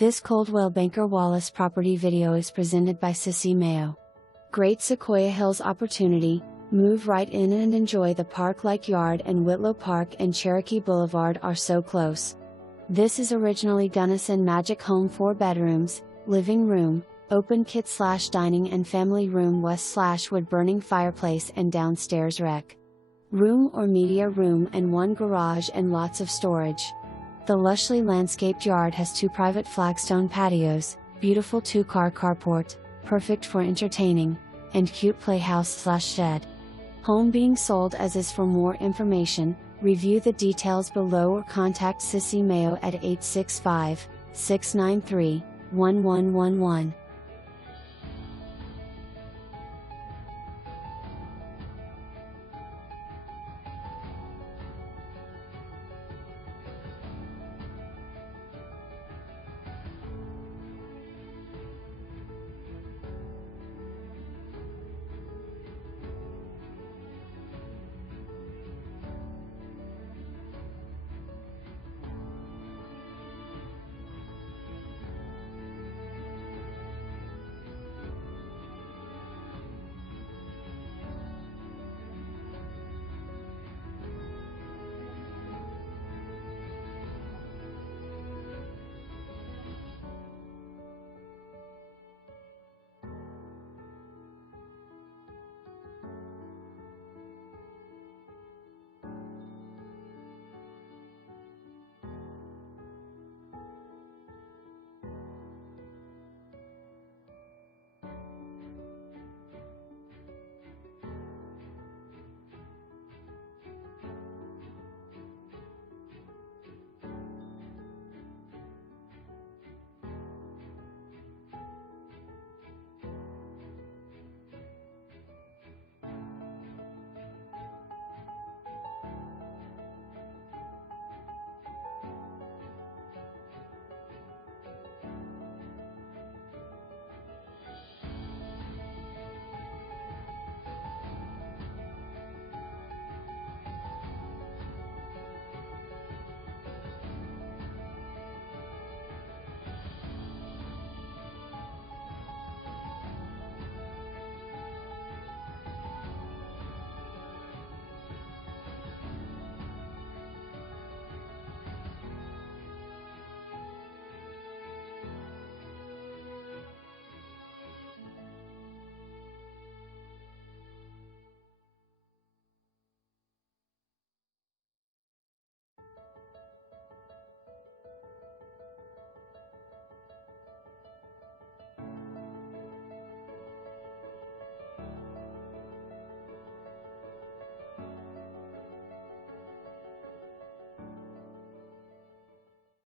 This Coldwell Banker Wallace property video is presented by Cissy Mayo. Great Sequoyah Hills Opportunity. Move right in and enjoy the park-like yard, and Whitlow Park and Cherokee Blvd are so close. This is originally Gunnison Magic Home, 4 bedrooms, living room, open kit/dining and family room, west/wood burning fireplace and downstairs rec room or media room, and 1 garage and lots of storage. The lushly landscaped yard has 2 private flagstone patios, beautiful 2-car carport, perfect for entertaining, and cute playhouse/shed. Home being sold as is. For more information, review the details below or contact Cissy Mayo at 865-693-1111.